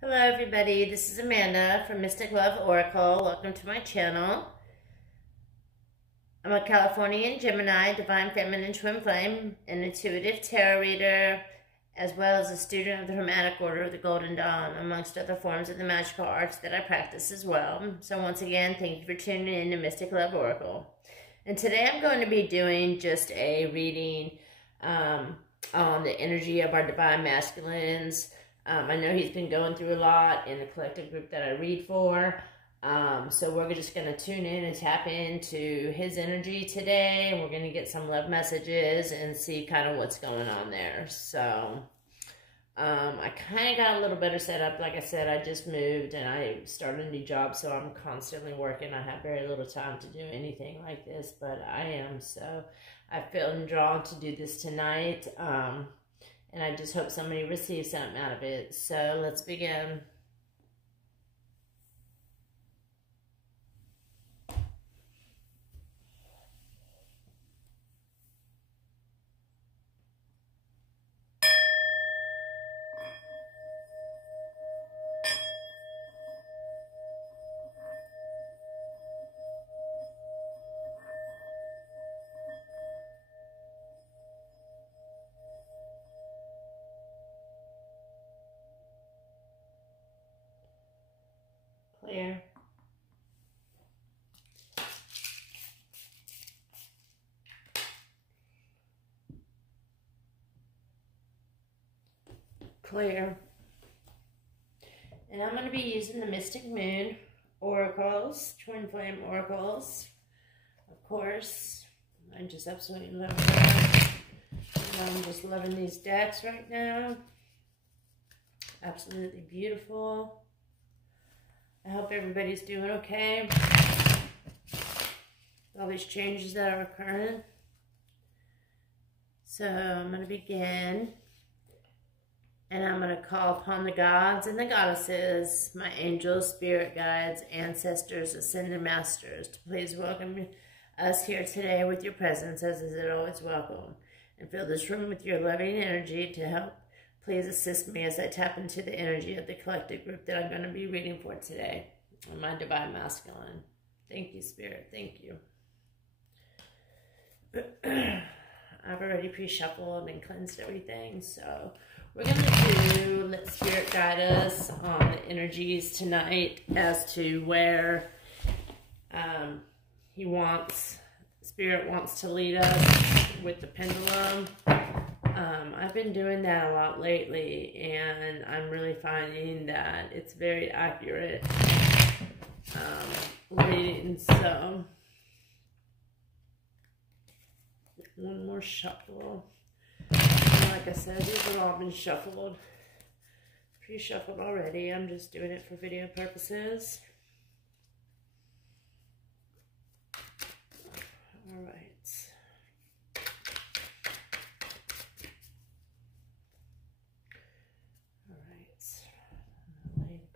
Hello everybody, this is Amanda from Mystic Love Oracle. Welcome to my channel. I'm a Californian Gemini, Divine Feminine Twin Flame, an intuitive tarot reader, as well as a student of the Hermetic Order of the Golden Dawn, amongst other forms of the magical arts that I practice as well. So once again, thank you for tuning in to Mystic Love Oracle. And today I'm going to be doing just a reading on the energy of our Divine Masculines. I know he's been going through a lot in the collective group that I read for. So we're just going to tune in and tap into his energy today. And we're going to get some love messages and see kind of what's going on there. So I kind of got a little better set up. Like I said, I just moved and I started a new job. So I'm constantly working. I have very little time to do anything like this. But I am. So I feel drawn to do this tonight. And I just hope somebody receives something out of it. So let's begin. Clear. Clear. And I'm going to be using the Mystic Moon Oracles, Twin Flame Oracles, of course. I just absolutely love that. I'm just loving these decks right now. Absolutely beautiful. I hope everybody's doing okay. All these changes that are occurring. So I'm going to begin. And I'm going to call upon the gods and the goddesses, my angels, spirit guides, ancestors, ascended masters, to please welcome us here today with your presence, as is it always welcome. And fill this room with your loving energy to help. Please assist me as I tap into the energy of the collective group that I'm going to be reading for today. My Divine Masculine. Thank you, Spirit. Thank you. I've already pre-shuffled and cleansed everything, so we're going to let Spirit guide us on the energies tonight as to where Spirit wants to lead us with the pendulum. I've been doing that a lot lately, and I'm really finding that it's very accurate reading. So, one more shuffle. And like I said, these have all been shuffled, pre-shuffled already. I'm just doing it for video purposes. All right.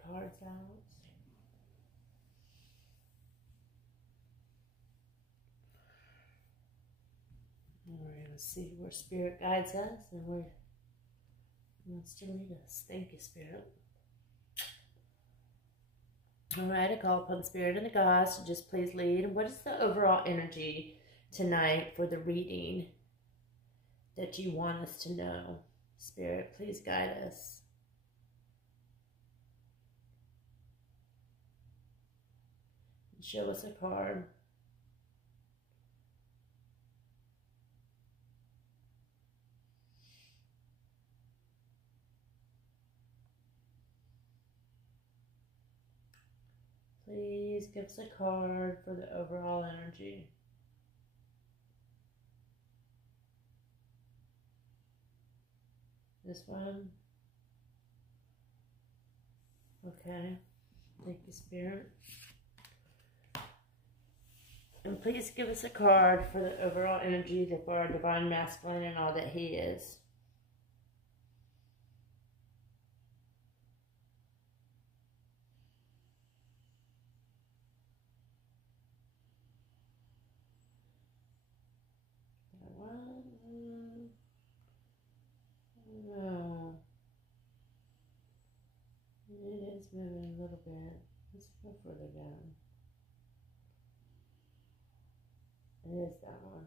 Cards out. And we're going to see where Spirit guides us and where He wants to lead us. Thank you, Spirit. Alright, I call upon Spirit and the gods to just please lead. What is the overall energy tonight for the reading that you want us to know? Spirit, please guide us. Show us a card. Please give us a card for the overall energy. This one? Okay. Thank you, Spirit. And please give us a card for the overall energy for our Divine Masculine and all that he is. moving a little bit. Let's go further down. It is that one.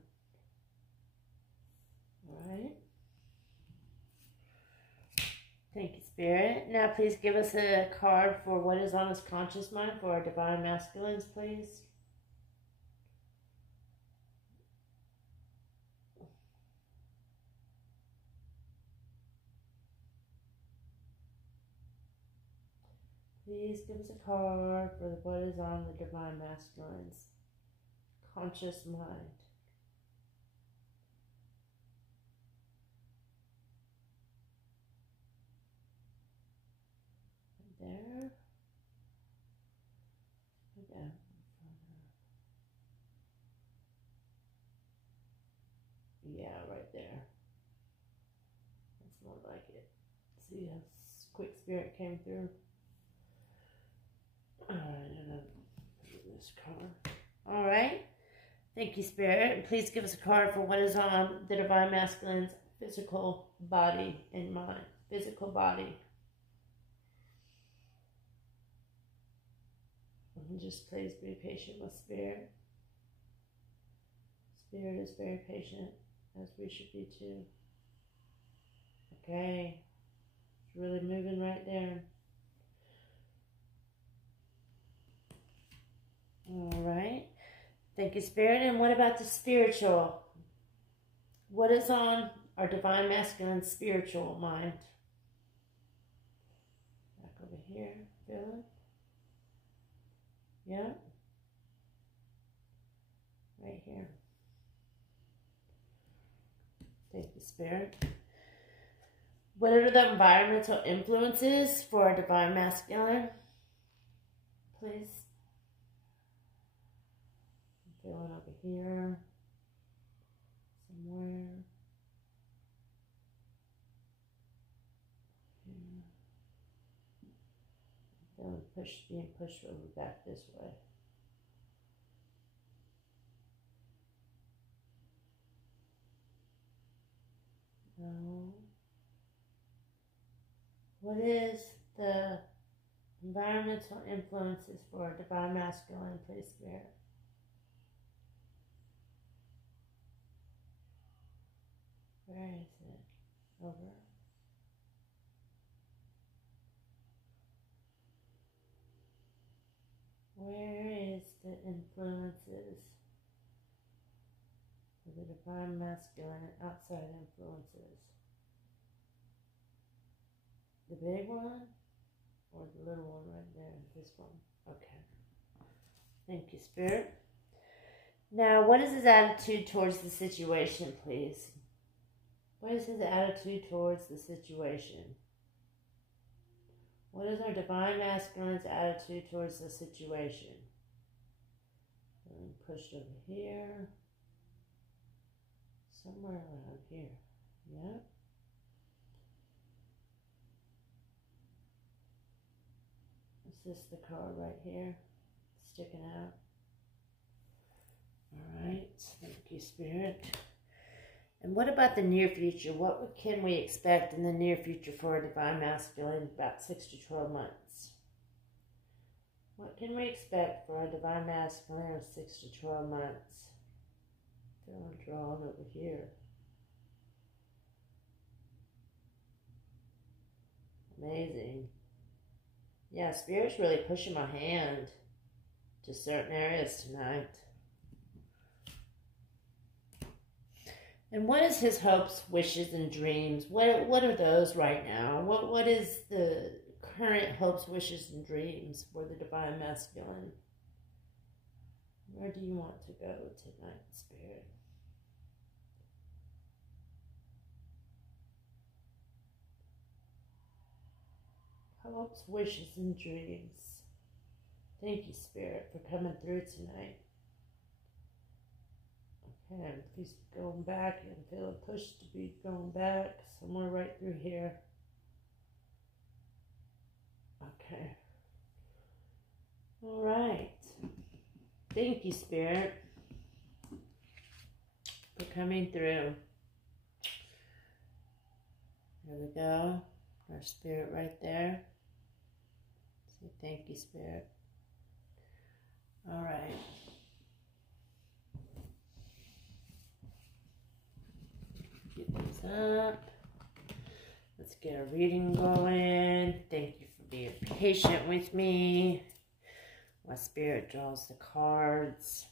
Alright. Thank you, Spirit. Now please give us a card for what is on his conscious mind for our Divine Masculines, please. Please give us a card for what is on the Divine Masculines conscious mind. There. Yeah. Yeah, right there. That's more like it. See how quick Spirit came through. Alright, I'm gonna put this card. Alright. Thank you, Spirit. Please give us a card for what is on the Divine Masculine's physical body and mind. Physical body. And just please be patient with Spirit. Spirit is very patient, as we should be too. Okay. It's really moving right there. Alright. Thank you, Spirit. And what about the spiritual? What is on our Divine Masculine spiritual mind? Back over here. Feel it? Yeah. Right here. Thank you, Spirit. What are the environmental influences for our Divine Masculine? Please. I'm feeling over here. Somewhere. I'm feeling being pushed over back this way. No. What is the environmental influences for a Divine Masculine, please, Spirit? Where is it? Over. Where is the influences for the Divine Masculine, outside influences? The big one or the little one right there? This one. Okay. Thank you, Spirit. Now, what is his attitude towards the situation, please? What is his attitude towards the situation? What is our Divine Masculine's attitude towards the situation? And pushed over here. Somewhere around here. Yeah. Is this the card right here? Sticking out. Alright. Thank you, Spirit. And what about the near future? What can we expect in the near future for a Divine Masculine about 6 to 12 months? What can we expect for a Divine Masculine of 6 to 12 months? Feeling drawn over here. Amazing. Yeah, Spirit's really pushing my hand to certain areas tonight. And what is his hopes, wishes, and dreams? What are those right now? What is the current hopes, wishes, and dreams for the Divine Masculine? Where do you want to go tonight, Spirit? Hopes, wishes, and dreams. Thank you, Spirit, for coming through tonight. Okay, he's going back and feeling pushed to be going back somewhere right through here. Okay. All right. Thank you, Spirit, for coming through. There we go. Our Spirit right there. Thank you, Spirit. All right. Get these up. Let's get a reading going. Thank you for being patient with me while Spirit draws the cards.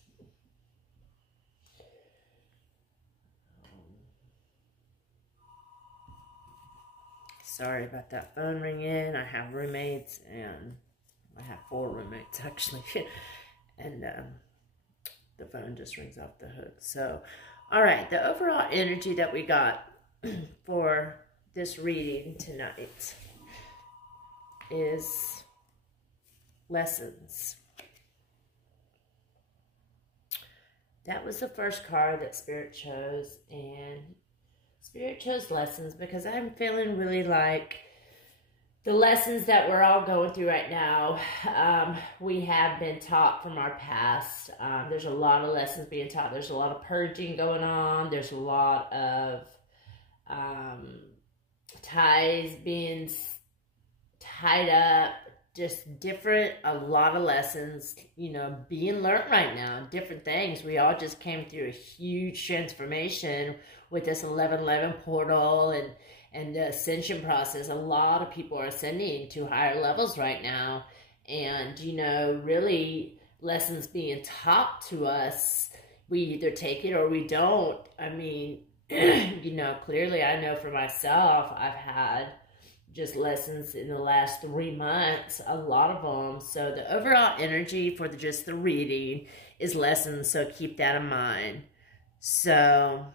Sorry about that phone ringing. I have roommates, and I have 4 roommates actually, and the phone just rings off the hook. So, all right, the overall energy that we got for this reading tonight is lessons. That was the first card that Spirit chose, and Spirit chose lessons because I'm feeling really like the lessons that we're all going through right now, we have been taught from our past. There's a lot of lessons being taught. There's a lot of purging going on. There's a lot of ties being tied up. Just different, a lot of lessons, you know, being learned right now. Different things. We all just came through a huge transformation with this 1111 portal and the ascension process. A lot of people are ascending to higher levels right now. And, you know, really lessons being taught to us. We either take it or we don't. I mean, you know, clearly I know for myself, I've had just lessons in the last 3 months, a lot of them. So the overall energy for just the reading is lessons, so keep that in mind. So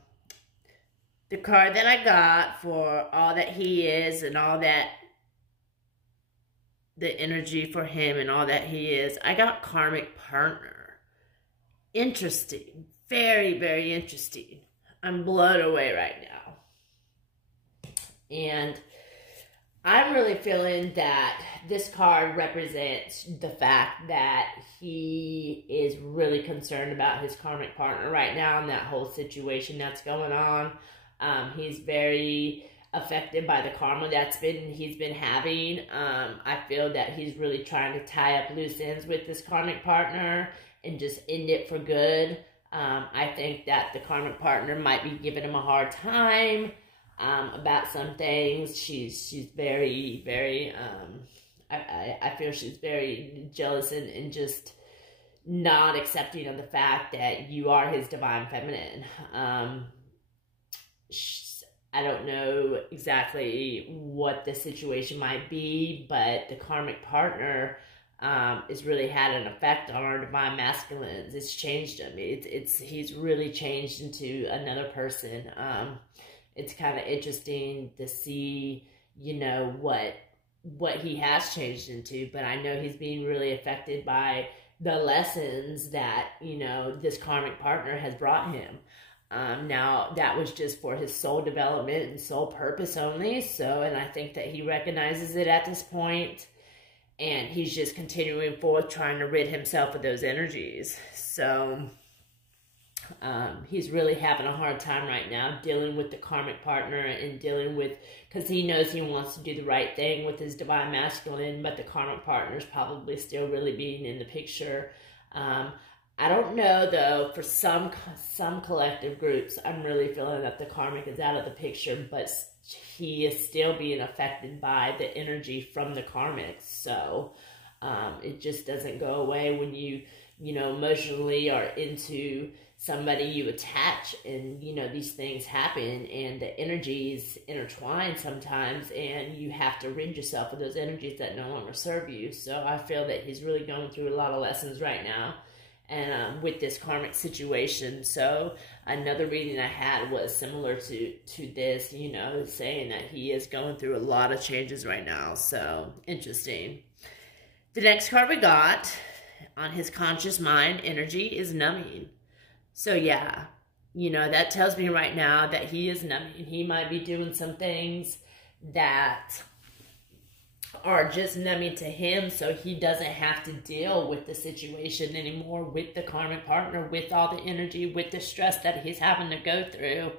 the card that I got for all that he is and all that, the energy for him and all that he is, I got karmic partner. Interesting. Very, very interesting. I'm blown away right now. And I'm really feeling that this card represents the fact that he is really concerned about his karmic partner right now and that whole situation that's going on. He's very affected by the karma he's been having. I feel that he's really trying to tie up loose ends with this karmic partner and just end it for good. I think that the karmic partner might be giving him a hard time about some things. She's very, very, I feel she's very jealous and just not accepting of the fact that you are his divine feminine. I don't know exactly what the situation might be, but the karmic partner has really had an effect on our divine masculines. It's changed him. He's really changed into another person. It's kind of interesting to see, you know, what he has changed into, but I know he's being really affected by the lessons that, you know, this karmic partner has brought him. Now, that was just for his soul development and soul purpose only, so, and I think that he recognizes it at this point, and he's just continuing forth trying to rid himself of those energies. So he's really having a hard time right now dealing with the karmic partner and dealing with, because he knows he wants to do the right thing with his divine masculine, but the karmic partner is probably still really being in the picture. I don't know, though, for some collective groups, I'm really feeling that the karmic is out of the picture, but he is still being affected by the energy from the karmic. So it just doesn't go away when you know, emotionally are into somebody you attach, and, you know, these things happen and the energies intertwine sometimes, and you have to rid yourself of those energies that no longer serve you. So I feel that he's really going through a lot of lessons right now, and with this karmic situation. So another reading I had was similar to this, you know, saying that he is going through a lot of changes right now. So interesting. The next card we got on his conscious mind energy is numbing. So yeah, you know, that tells me right now that he is numbing. He might be doing some things that are just numbing to him, so he doesn't have to deal with the situation anymore, with the karmic partner, with all the energy, with the stress that he's having to go through,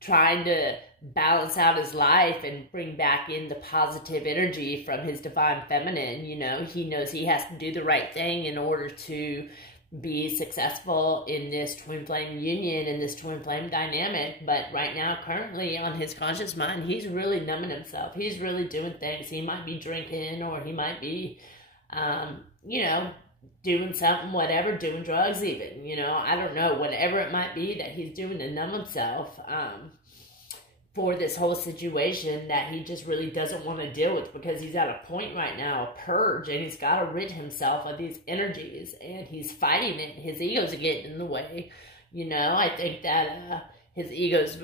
trying to balance out his life and bring back in the positive energy from his divine feminine. You know, he knows he has to do the right thing in order to be successful in this twin flame union, in this twin flame dynamic. But right now, currently on his conscious mind, he's really numbing himself. He's really doing things. He might be drinking, or he might be, you know, doing something, whatever, doing drugs even, you know, I don't know, whatever it might be that he's doing to numb himself, for this whole situation that he just really doesn't want to deal with, because he's at a point right now, a purge, and he's got to rid himself of these energies, and he's fighting it. His ego's getting in the way. You know, I think that his ego's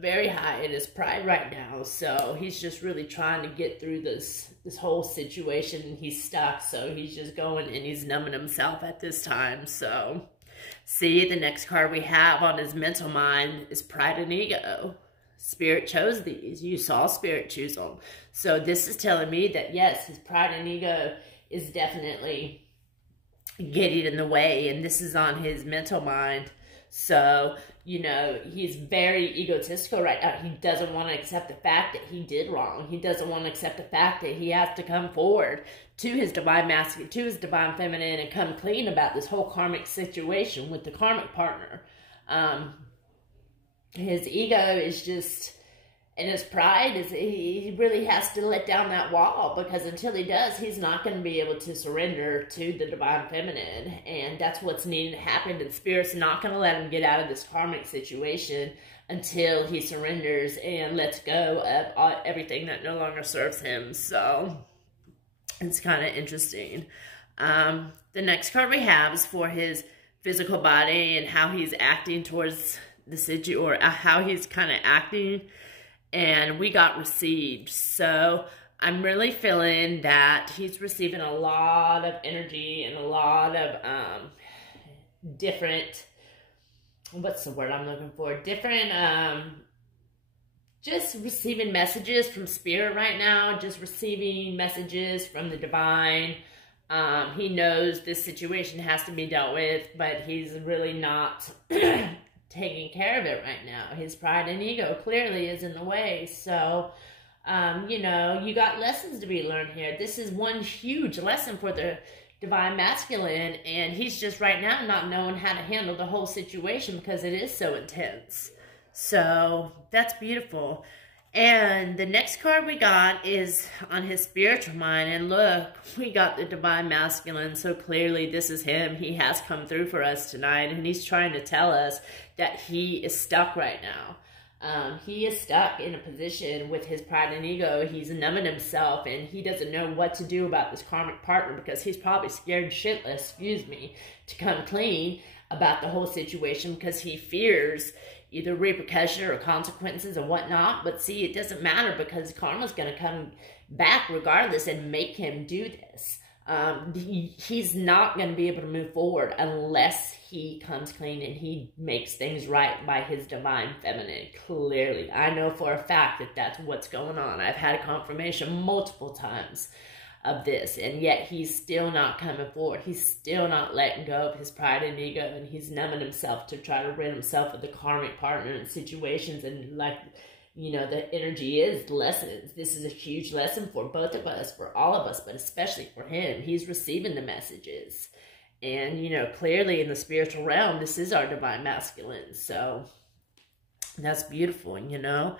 very high in his pride right now, so he's just really trying to get through this whole situation. He's stuck, so he's just going and he's numbing himself at this time. So see, the next card we have on his mental mind is pride and ego. Spirit chose these. You saw Spirit choose them. So this is telling me that, yes, his pride and ego is definitely getting in the way, and this is on his mental mind. So, you know, he's very egotistical right now. He doesn't want to accept the fact that he did wrong. He doesn't want to accept the fact that he has to come forward to his divine masculine, to his divine feminine, and come clean about this whole karmic situation with the karmic partner. His ego is just, and his pride is, he really has to let down that wall, because until he does, he's not going to be able to surrender to the divine feminine. And that's what's needing to happen. And Spirit's not going to let him get out of this karmic situation until he surrenders and lets go of everything that no longer serves him. So it's kind of interesting. The next card we have is for his physical body and how he's acting towards the situation, or how he's kind of acting, and we got received. So I'm really feeling that he's receiving a lot of energy and a lot of different, what's the word I'm looking for, different just receiving messages from Spirit right now, just receiving messages from the divine. He knows this situation has to be dealt with, but he's really not taking care of it right now. His pride and ego clearly is in the way. So, you know, you got lessons to be learned here. This is one huge lesson for the divine masculine, and he's just right now not knowing how to handle the whole situation because it is so intense. So, that's beautiful. And the next card we got is on his spiritual mind. And look, we got the divine masculine. So clearly this is him. He has come through for us tonight. And he's trying to tell us that he is stuck right now. He is stuck in a position with his pride and ego. He's numbing himself. And he doesn't know what to do about this karmic partner, because he's probably scared shitless, to come clean about the whole situation, because he fears either repercussion or consequences or whatnot. But see, it doesn't matter, because karma's going to come back regardless and make him do this. He's not going to be able to move forward unless he comes clean and he makes things right by his divine feminine. Clearly, I know for a fact that that's what's going on. I've had a confirmation multiple times of this, and yet he's still not coming forward. He's still not letting go of his pride and ego, and he's numbing himself to try to rid himself of the karmic partner and situations. And like, you know, the energy is lessons. This is a huge lesson for both of us, for all of us, but especially for him. He's receiving the messages. And, you know, clearly in the spiritual realm, this is our divine masculine. So that's beautiful, you know.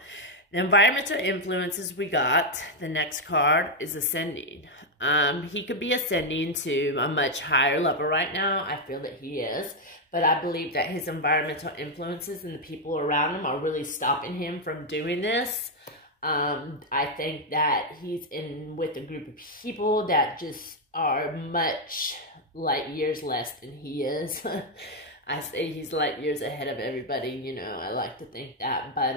The environmental influences we got, the next card is ascending. He could be ascending to a much higher level right now. I feel that he is. But I believe that his environmental influences and the people around him are really stopping him from doing this. I think that he's in with a group of people that just are much light years less than he is. I say he's light years ahead of everybody, you know. I like to think that. But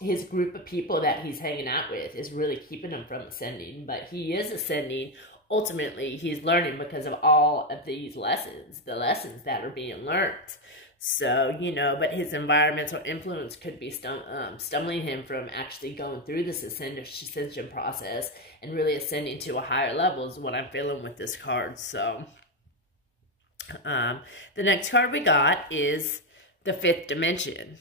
his group of people that he's hanging out with is really keeping him from ascending. But he is ascending. Ultimately, he's learning because of all of these lessons, the lessons that are being learned. So, you know, but his environmental influence could be stumbling him from actually going through this ascension process and really ascending to a higher level is what I'm feeling with this card. So, the next card we got is the fifth dimension.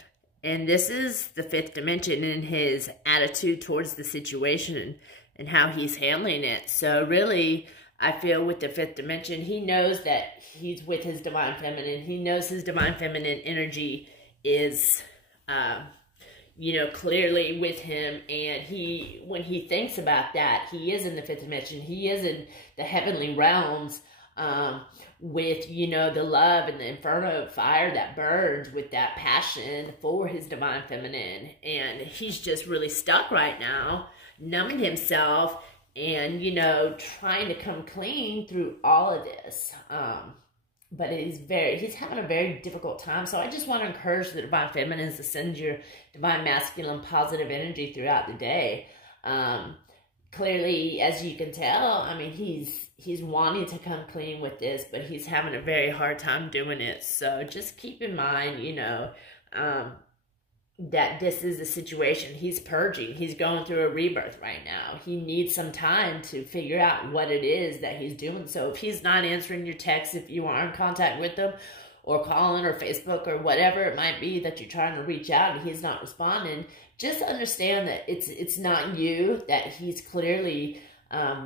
And this is the fifth dimension in his attitude towards the situation and how he's handling it. So really, I feel with the fifth dimension, he knows that he's with his divine feminine. He knows his divine feminine energy is, you know, clearly with him. And when he thinks about that, he is in the fifth dimension. He is in the heavenly realms, with, you know, the love and the inferno fire that burns with that passion for his divine feminine. And he's just really stuck right now, numbing himself and, you know, trying to come clean through all of this. But he's having a very difficult time. So I just want to encourage the divine feminines to send your divine masculine positive energy throughout the day. Clearly, as you can tell, I mean, he's wanting to come clean with this, but he's having a very hard time doing it. So just keep in mind, you know, that this is a situation. He's purging. He's going through a rebirth right now. He needs some time to figure out what it is that he's doing. So if he's not answering your texts, if you are in contact with him, or calling, or Facebook, or whatever it might be that you're trying to reach out and he's not responding, just understand that it's not you, that he's clearly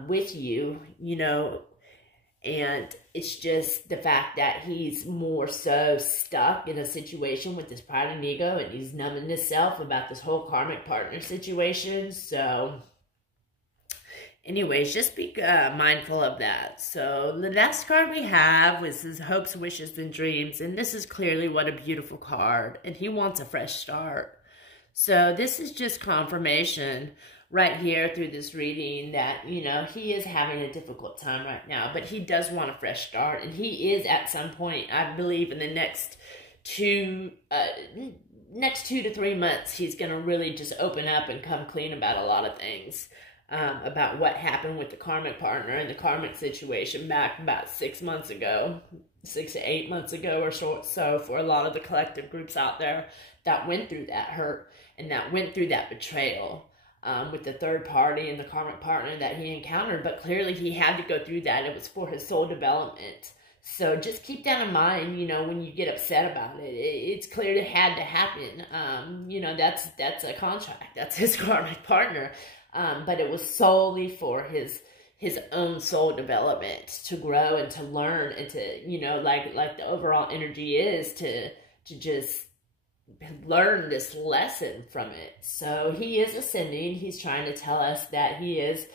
with you, you know, and it's just the fact that he's more so stuck in a situation with his pride and ego, and he's numbing himself about this whole karmic partner situation. So anyways, just be mindful of that. So the next card we have was his hopes, wishes, and dreams. And this is clearly what a beautiful card. And he wants a fresh start. So this is just confirmation right here through this reading that, you know, he is having a difficult time right now. But he does want a fresh start. And he is at some point, I believe, in the next 2 to 3 months, he's going to really just open up and come clean about a lot of things. About what happened with the karmic partner and the karmic situation back about 6 months ago, 6 to 8 months ago or so for a lot of the collective groups out there that went through that hurt and that went through that betrayal with the third party and the karmic partner that he encountered. But clearly he had to go through that. It was for his soul development. So just keep that in mind, you know, when you get upset about it. It's clear it had to happen. You know, that's a contract. That's his karmic partner. But it was solely for his own soul development, to grow and to learn and to, you know, like the overall energy is to just learn this lesson from it. So he is ascending. He's trying to tell us that he is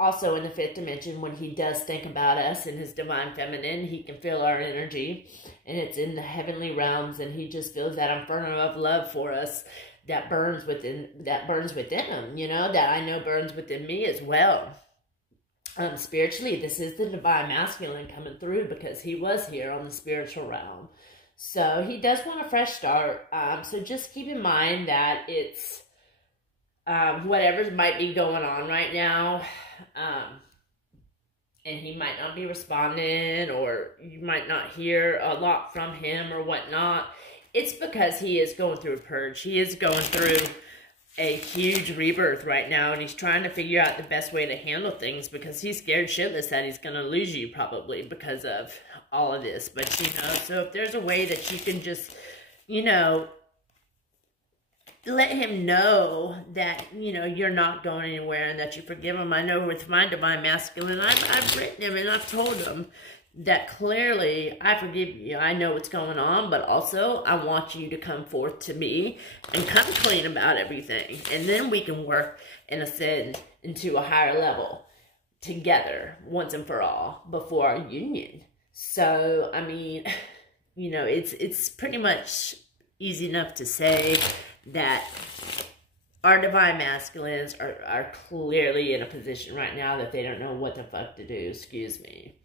also in the fifth dimension. When he does think about us in his divine feminine, he can feel our energy, and it's in the heavenly realms, and he just feels that inferno of love for us that burns within him, you know, that I know burns within me as well. Spiritually, this is the divine masculine coming through, because he was here on the spiritual realm. So he does want a fresh start. So just keep in mind that it's whatever might be going on right now, and he might not be responding, or you might not hear a lot from him or whatnot. It's because he is going through a purge. He is going through a huge rebirth right now, and he's trying to figure out the best way to handle things, because he's scared shitless that he's going to lose you probably because of all of this. But, you know, so if there's a way that you can just, you know, let him know that, you know, you're not going anywhere and that you forgive him. I know with my divine masculine, I've written him and I've told him that clearly, I forgive you, I know what's going on, but also I want you to come forth to me and come clean about everything. And then we can work and ascend into a higher level together once and for all before our union. So, I mean, you know, it's pretty much easy enough to say that our divine masculines are clearly in a position right now that they don't know what the fuck to do, excuse me.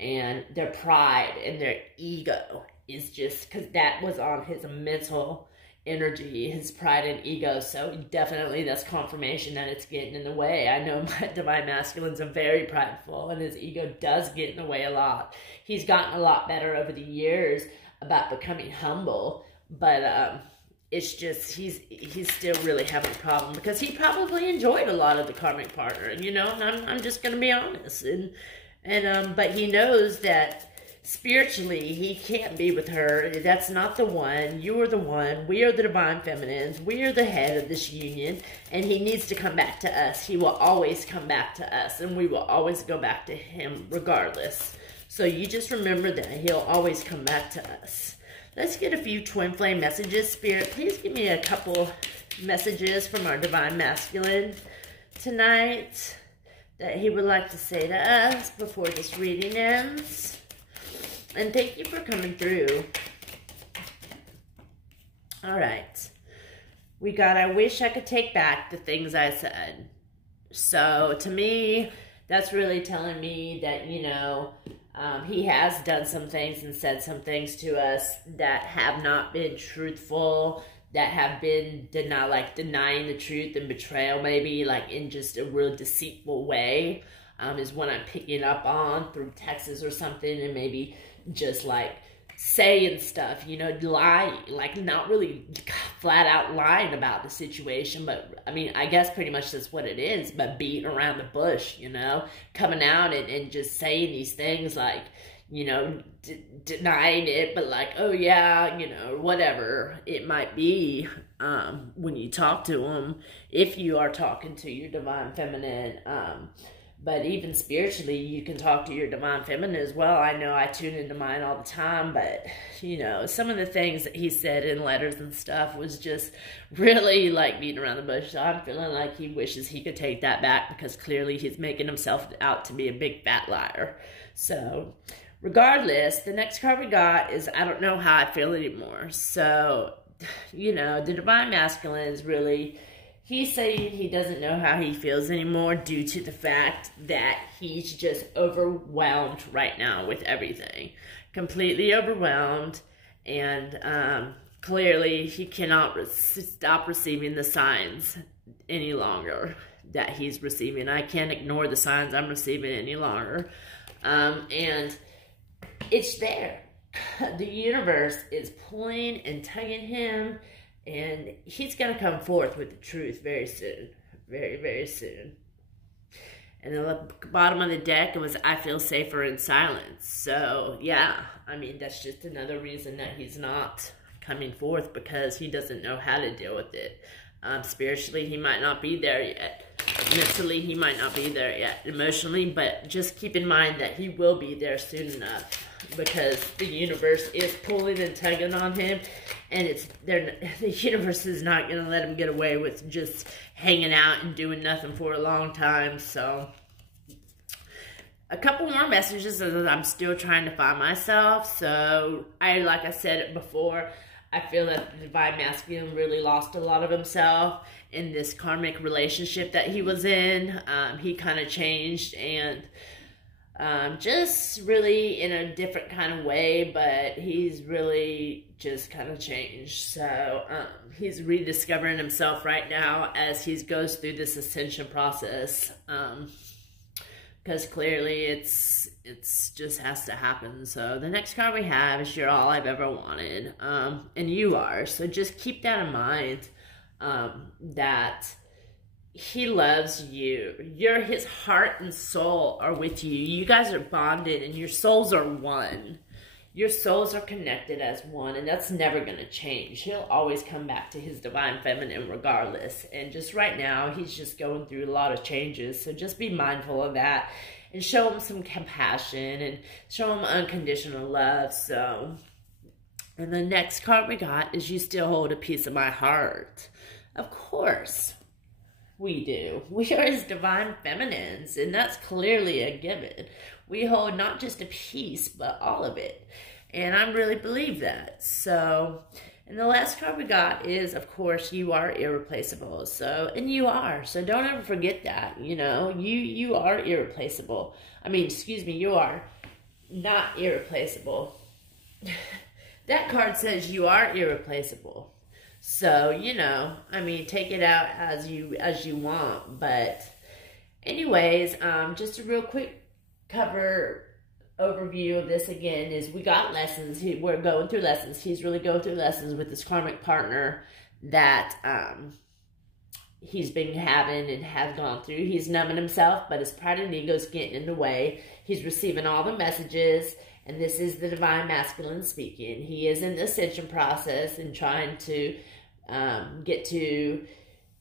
And their pride and their ego is just, because that was on his mental energy, his pride and ego. So definitely that's confirmation that it's getting in the way. I know my divine masculines are very prideful, and his ego does get in the way a lot. He's gotten a lot better over the years about becoming humble, but it's just he's still really having a problem, because he probably enjoyed a lot of the karmic partner, you know, and I'm just going to be honest. And but he knows that spiritually, he can't be with her. That's not the one. You are the one. We are the divine feminines. We are the head of this union, and he needs to come back to us. He will always come back to us, and we will always go back to him regardless. So you just remember that he'll always come back to us. Let's get a few twin flame messages. Spirit, please give me a couple messages from our divine masculine tonight that he would like to say to us before this reading ends. And thank you for coming through. All right. We got, I wish I could take back the things I said. So to me, that's really telling me that, you know, he has done some things and said some things to us that have not been truthful, that have been denying the truth and betrayal, maybe like in just a real deceitful way, is what I'm picking up on through texts or something, and maybe just like saying stuff, you know, lie, like not really flat out lying about the situation, but I mean, I guess pretty much that's what it is, but beating around the bush, you know, coming out and just saying these things like, you know, denying it, but like, oh yeah, you know, whatever it might be, when you talk to them, if you are talking to your divine feminine, but even spiritually, you can talk to your divine feminine as well. I know I tune into mine all the time, but, you know, some of the things that he said in letters and stuff was just really like beating around the bush. So I'm feeling like he wishes he could take that back, because clearly he's making himself out to be a big fat liar. So regardless, the next card we got is I don't know how I feel anymore. So, you know, the divine masculine is really... He's saying he doesn't know how he feels anymore due to the fact that he's just overwhelmed right now with everything. Completely overwhelmed. And clearly he cannot stop receiving the signs any longer that he's receiving. I can't ignore the signs I'm receiving any longer. And it's there. The universe is pulling and tugging him. And he's going to come forth with the truth very soon. Very, very soon. And the bottom of the deck, it was, I feel safer in silence. So, yeah. I mean, that's just another reason that he's not coming forth, because he doesn't know how to deal with it. Spiritually, he might not be there yet. Mentally, he might not be there yet. Emotionally, but just keep in mind that he will be there soon enough, because the universe is pulling and tugging on him, and the universe is not going to let him get away with just hanging out and doing nothing for a long time. So a couple more messages as I'm still trying to find myself. So like I said it before, I feel that the divine masculine really lost a lot of himself in this karmic relationship that he was in. He kind of changed, and just really in a different kind of way, but he's really just kind of changed. So he's rediscovering himself right now as he goes through this ascension process, because clearly it's just has to happen. So the next card we have is You're All I've Ever Wanted, and you are. So just keep that in mind, that he loves you. His heart and soul are with you. You guys are bonded, and your souls are one. Your souls are connected as one, and that's never going to change. He'll always come back to his divine feminine regardless. And just right now, he's just going through a lot of changes. So just be mindful of that, and show him some compassion, and show him unconditional love. So, and the next card we got is You Still Hold a Piece of My Heart. Of course we do. We are his divine feminines, and that's clearly a given. We hold not just a piece, but all of it. And I really believe that. So, and the last card we got is, of course, you are irreplaceable. So, and you are. So don't ever forget that, you know. You are irreplaceable. I mean, excuse me, you are not irreplaceable. That card says you are irreplaceable. So, you know, I mean, take it out as you want. But anyways, just a real quick cover overview of this again is we got lessons. We're going through lessons. He's really going through lessons with this karmic partner that he's been having and has gone through. He's numbing himself, but his pride and ego is getting in the way. He's receiving all the messages, And this is the divine masculine speaking. He is in the ascension process and trying to get to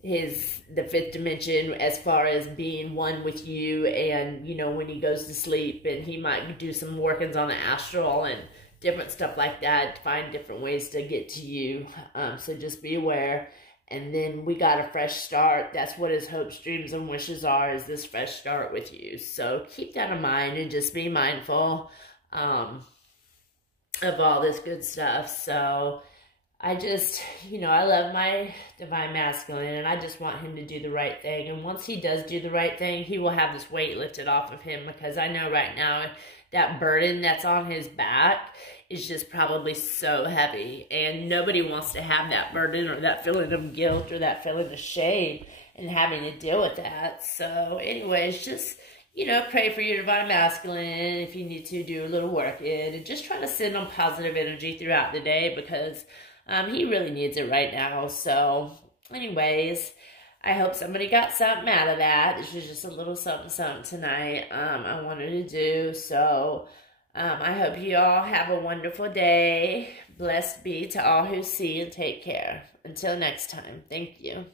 the fifth dimension as far as being one with you. And, you know, when he goes to sleep, and he might do some workings on the astral and different stuff like that to find different ways to get to you. So just be aware. And then we got a fresh start. That's what his hopes, dreams, and wishes are, is this fresh start with you. So keep that in mind and just be mindful of all this good stuff. So I just, you know, I love my divine masculine, and I just want him to do the right thing. And once he does do the right thing, he will have this weight lifted off of him, because I know right now that burden that's on his back is just probably so heavy, and nobody wants to have that burden or that feeling of guilt or that feeling of shame and having to deal with that. So anyways, just, you know, pray for your divine masculine. If you need to, do a little work in, and just try to send him positive energy throughout the day, because he really needs it right now. So anyways, I hope somebody got something out of that. This was just a little something tonight I wanted to do. So I hope you all have a wonderful day. Blessed be to all who see, and take care. Until next time, thank you.